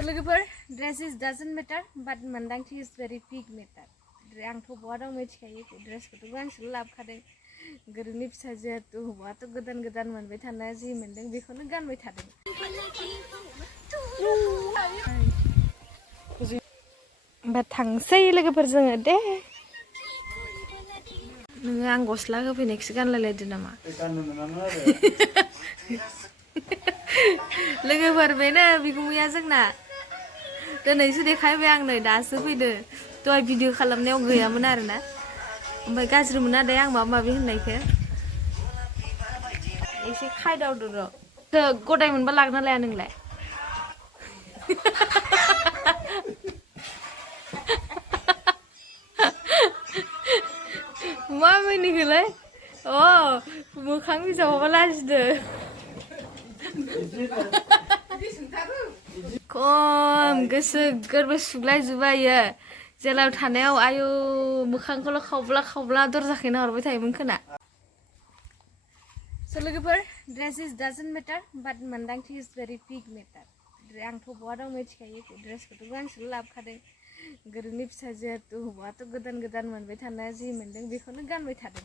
So logoफोर dresses doesn't matter but Mwndangthi is very big matter. आंथ' बहा दं मिथिखायो ड्रेसखौथ' गांसेल' लाबोखादों गोरोंनि फिसाजोआथ' बहाथ' गोदान गोदान मोनबाय थाना जि मोनदों बेखौनो गानबाय थादों होमबा थांसै लोगोफोर जोङो दे नोङो आं गस्ला होफैनायखौसो गानलायलायदो नामा लोगोफोर बेनो बिगुमैया जोंना दिनैसो देखायबाय आंनो दासो फैदो दहाय भिडिअ खालामनायाव गैयामोन आरोना ओमफ्राय गाज्रि मोना दे आं माबा माबि होननायखौ एसे खायदावदो र' गदाय मोनबा लागोना लाया नोंलाय मा मिनिखोलाय अ मोखां बिजाबावबा लाजिदो खम गोसो गोरबो सुग्लायजोबायो जेलाव थानायाव आयु मोखांखौल' खावब्ला खावब्ला दरजाखैनो हरबाय थायोमोन खोना So लोगोफोर dresses doesn't matter but Mwndangthi is very big matter. आंथ' बहा दं मिथिखायो ड्रेसखौथ' गांसेल' लाबोखादों गोरोंनि फिसाजोआथ' बहाथ' गोदान गोदान मोनबाय थाना जि मोनदों बेखौनो गानबाय थादों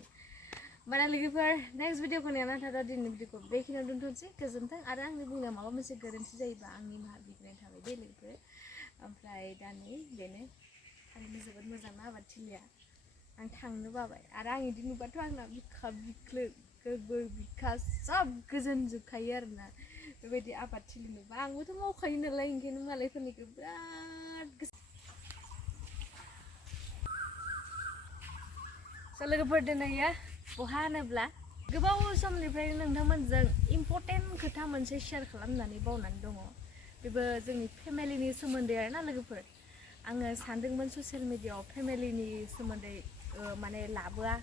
होमबा लोगोफोर नेक्स्ट भिडिअखौ नेनानै थादो दिनैनि भिडिअखौ बेखिनियाव दोनथ'नोसै गोजोन्थों आरो आंनि बुंनायाव माबा मोनसे गोरोन्थि जायोबा आंनि निमाहा बिग्राय थाबाय दे लोगोफोर ओमफ्राय दा नै बेनो थारैनो जोबोद मोजां ना आबादथिलिया आं थांनो बाबाय आरो आं इदि नुबाथ' आंना बिखा बिख्लो गोरबो बिखा सब गोजोनजोबखायो आरोना बेबायदि आबादथिलि नुबा आंबोथ' मावखायो नालाय ओंखायनो मालायफोरनिखौ बिराद स' लोगोफोर दिनैयो बहा होनोब्ला गोबाव समनिफ्रायनो नोंथांमोनजों इम्परटेन्ट खोथा मोनसे शेयार खालामनानै बावनानै दङ बेबो जोंनि फेमिलिनि सोमोन्दै आरोना लोगोफोर आङो सानदोंमोन ससियेल मिडियायाव फेमिलिनि सोमोन्दै माने लाबोआ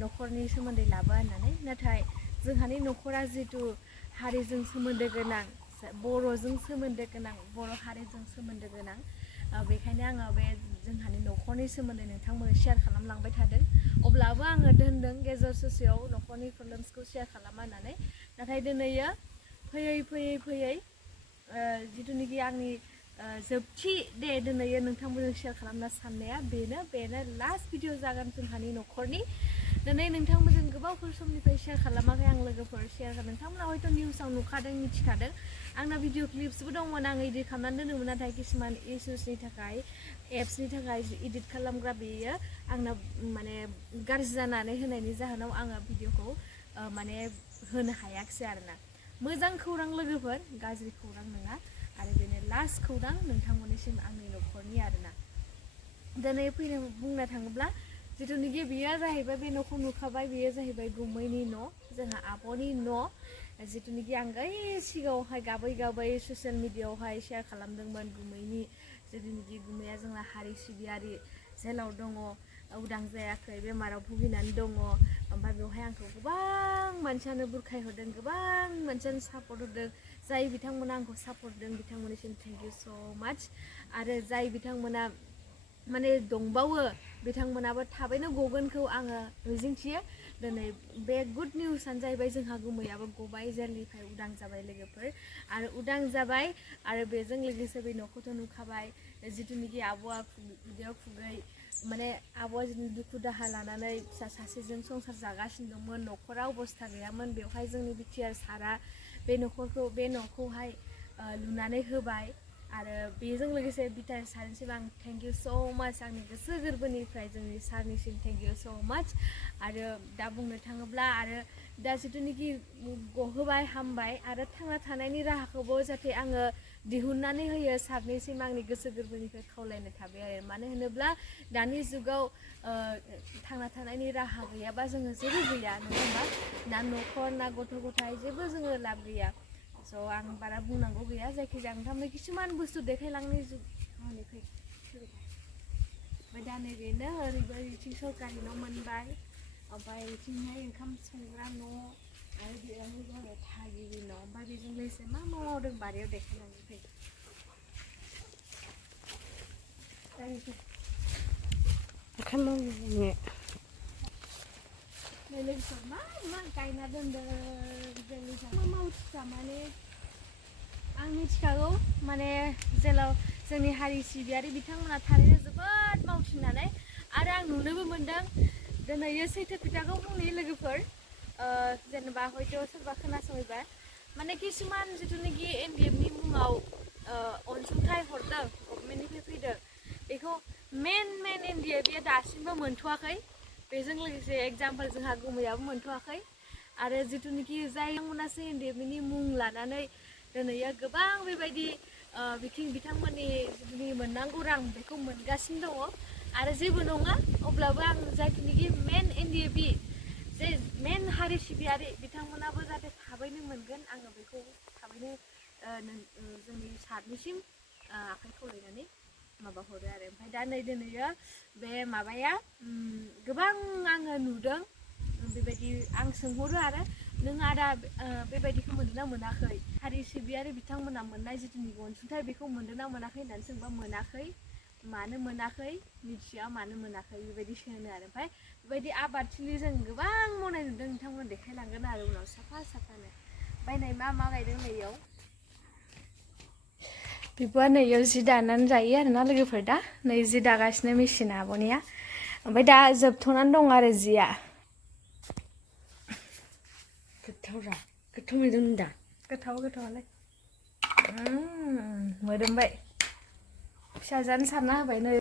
न'खरनि सोमोन्दै लाबोआ होननानै नाथाय जोंहानि न'खरा जिहेतु हारिजों सोमोन्दो गोनां बर'जों सोमोन्दो गोनां बर' हारिजों सोमोन्दो गोनां बेखायनो आङो बे जोंहानि न'खरनि सोमोन्दै नोंथांमोननो शेयार खालामलांबाय थादों अब्लाबो आङो दोनदों गेजेर ससेयाव न'खरनि प्रब्लेम्सखौ शेयार खालामा होननानै नाथाय दिनैयो फैयै जिथुनिखि आंनि जोबथि दे दिनैयो नोंथांमोनजों शेयार खालामना साननाया बेनो लास्ट भिडिअ जागोन जोंहानि न'खरनि दिनै नोंथांमोनजों गोबावफोर समनिफ्राय शेयार खालामाखै आं लोगोफोर शेयार नोंथांमोना हयथ' निउसाव नुखादों मिथिखादों आंना भिडिअ क्लिप्सबो दंमोन आं इडिट खालामनानै दोनदोंमोन नाथाय किसुमान इश्युसनि थाखाय एप्सनि थाखाय इडिट खालामग्रा बेयो आंना माने गाज्रि जानानै होनायनि जाहोनाव आङो भिडिअखौ माने होनो हायाखिसै आरोना मोजां खौरां लोगोफोर गाज्रि खौरां नङा आरो बेनो लास्ट खौरां नोंथांमोननिसिम आंनि न'खरनि आरोना दिनै बुंनो थाङोब्ला जिथुनिखि बेयो जाहैबाय बे न'खौ नुखाबाय बेयो जाहैबाय गुमैनि न' जोंहा आब'नि न' जिथुनिखि आं सिगाङावहाय गाबै ससियेल मिडियायावहाय शेयार खालामदोंमोन गुमैनि जिथुनिखि गुमैया जोंना हारि सिबियारि जेलाव दङ उदां जायाखै बेमाराव भुगिनानै दङ ओमफ्राय बेवहाय आंखौ गोबां मानसियानो बुरखायहरदों गोबां मानसियानो सापर्ट होदों जाय बिथांमोना आंखौ सापर्ट होदों बिथांमोननिसिम थेंक इउ स' माच आरो जाय बिथांमोना माने दंबावो बिथांमोनाबो थाबैनो गगोनखौ आङो मिजिंथियो दिनै बे गुड निउसआनो जाहैबाय जोंहा गुमैयाबो गबाय जेलनिफ्राय उदां जाबाय लोगोफोर आरो उदां जाबाय आरो बेजों लोगोसे बे न'खौथ' नुखाबाय जिथुनिखि आब'आ खुगायाव खुगै माने आब'आ जिथु दुखु दाहा लानानै फिसा सासेजों संसार जागासिनो दंमोन न'खरा अबस्था गैयामोन बेवहाय जोंनि बिटिआर सारा बे न'खौहाय लुनानै होबाय आरो बेजों लोगोसे बिटिआर सारनिसिम आं थेंक इउ स' माच आंनि गोसो गोरबोनिफ्राय जोंनि सारनिसिम थेंक इउ स' माच आरो दा बुंनो थाङोब्ला आरो दा जिथुनिखि गहोबाय हामबाय आरो थांना थानायनि राहाखौबो जाहाथे आङो दिहुननानै होयो सारनिसिम आंनि गोसो गोरबोनिफ्राय खावलायनाय थाबाय आरो मानो होनोब्ला दानि जुगाव थांना थानायनि राहा गैयाबा जोङो जेबो गैया नङा होमबा ना न'खर ना गथ' गथाय जेबो जोङो लाब गैया स' आं बारा बुंनांगौ गैया जायखिजाया आं थारमाने किसुमान बुस्थु देखायलांनाय ओमफ्राय दा नैबेनो ओरैथिं सरकारि न' मोनबाय ओमफ्राय बिथिंहाय ओंखाम संग्रा न' आरो बेयावनो जाबाय थागिबि न' ओमफ्राय बेजों लोगोसे मा मावदों बारियाव देखायलांनो फै लोगोफोर मा गायना दोनदों जोंनि मा मावथिखा माने आं आं मिथिखागौ माने जेराव जोंनि हारि सिबियारि बिथांमोना थारैनो जोबोद मावथिनानै आरो आं नुनोबो मोनदों दिनैयो सैथो खोथाखौ बुंनि लोगोफोर जेनेबा हयथ' सोरबा खोनासङैबा माने किसुमान जिथुनाखि NDFनि मुङाव अनसुंथाइ हरदों गभर्नमेन्टनिफ्राय फैदों बेखौ मेन NDFया दासिमबो मोनथ'वाखै बेजों लोगोसे एग्जाम्पल जोंहा गुमैयाबो मोनथ'वाखै आरो जिथुनाखि जायमोनासो NDFनि मुं लानानै दिनैयो गोबां बेबायदि बिथांमोननि जिथुनाखि मोननांगौ रां बेखौ मोनगासिनो दङ आरो जेबो नङा अब्लाबो आं जायथुनाखि मेन NDFB जे मेन हारि सिबियारि बिथांमोनाबो जाहाथे थाबैनो मोनगोन आङो बेखौ थाबैनो जोंनि सारनिसिम आखाइ खौलायनानै माबा हरो आरो ओमफ्राय दा नै दिनैयो बे माबाया गोबां आङो नुदों बेबायदि आं सोंहरो आरो नों आदा बेबायदिखौ मोनदोंना मोनाखै हारि सिबियारि बिथांमोना मोननाय जिथुनाखि अनसुंथाइ बेखौ मोनदोंना मोनाखै होननानै सोंबा मोनाखै मानो मोनाखै मिथिया मानो मोनाखै बेबायदि सोङो आरो ओमफ्राय बेबायदि आबादथिलि जों गोबां मावनाय नुदों नोंथांमोन देखायलांगोन आरो उनाव साफानो ओमफ्राय नै मा गायदों नैयाव बिब'आ नैयाव जि दानानै जायो आरोना लोगोफोर दा नै जि दागासिनो मेसिना आब'निया ओमफ्राय दा जोबथ'नानै दं आरो जिया गोथाव मोनदों दा गोथावालाय मोदोमबाय फिसाजोआनो सारना होबाय नै